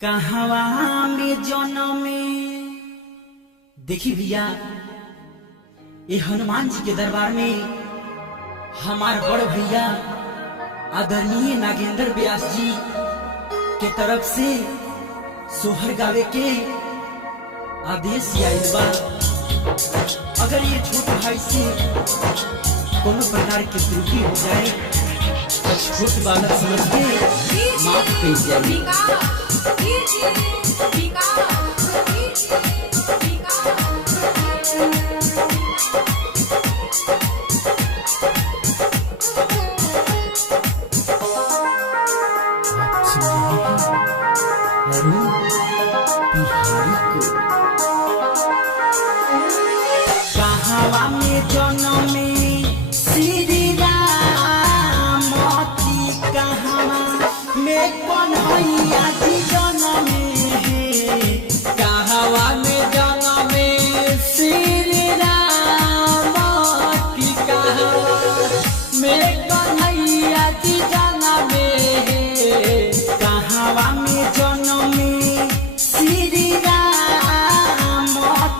कहवा में जनमे देखी भैया ये हनुमान जी के दरबार में हमार बड़ भैया आदरणीय नागेंद्र व्यास जी के तरफ से सोहर गावे के आदेश आइल बा। अगर ये छोट भाई से कोनो प्रकार की त्रुटि हो जाए तो छोट बालक समझ के माफ कर जाए। कहवा में जनमे श्री राम की कहवा में कन्हैया जी जनमे है। कहवा में जनमे श्री राम की कहवा में कन्हैया जी जनमे है। कहवा में जनमे श्री राम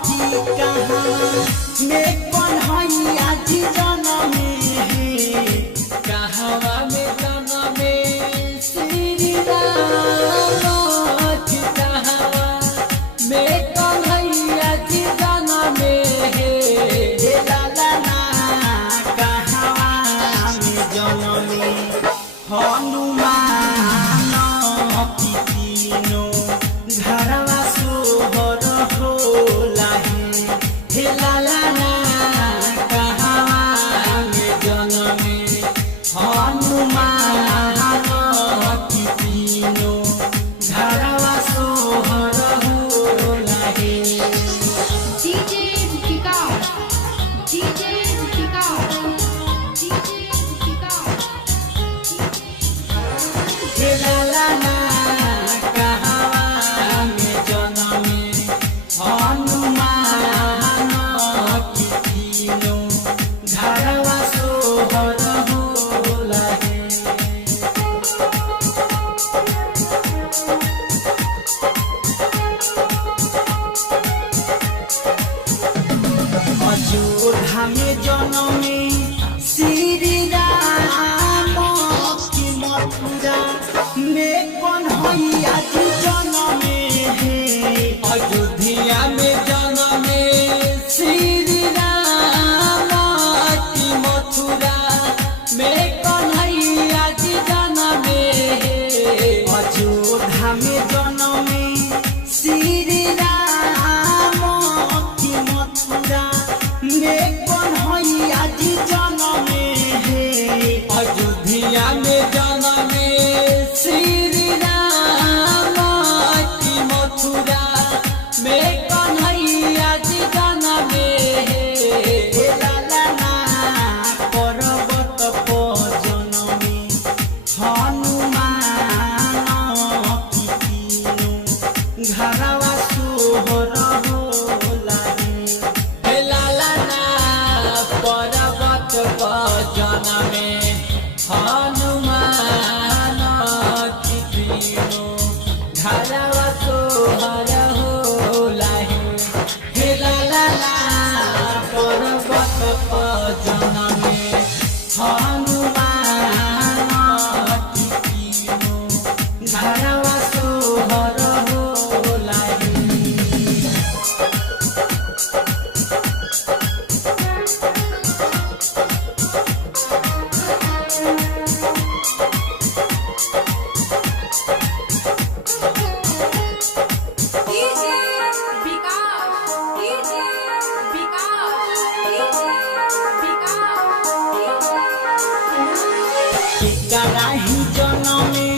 की कहवा में कन्हैया जी जनमे है। कहवा में जनमे श्री राम की कहवा में कन्हैया जी जनमे है। लाला कहवा में जनमे हनुमान की तीनों घरवा सोहर होला है। लाला कहवा में जनमे हनुमान की तीनों घरवा सोहर होला है। डीजे विकास डीजे विकास डीजे विकास लाला कहवा में जनमे हनुमान की तीनों घरवा सोहर होला है। अयोध्या में जनमे श्री राम की मथुरा में कन्हैया जी जनमे है। अयोध्या में जनमे श्री राम की मथुरा में कन्हैया जी जनमे है। अयोध्या में जनमे श्री राम की मथुरा में कन्हैया जी जनमे है। अयोध्या में जनमे श्री राम की मथुरा में कन्हैया जी जनमे है। लाला पर्वत पर जनमे हनुमान की तीनों घरवा सोहर होला है। लाला पर्वत पर जनमे हनुमान की तीनों घरवा सोहर होला है। लाला पर्वत पर जनमे हनुमान की तीनों घरवा सोहर होला है। डीजे विकास डीजे विकास डीजे विकास कराही जनमे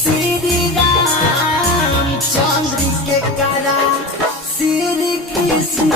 श्री राम चंद्र के करा श्री कृष्ण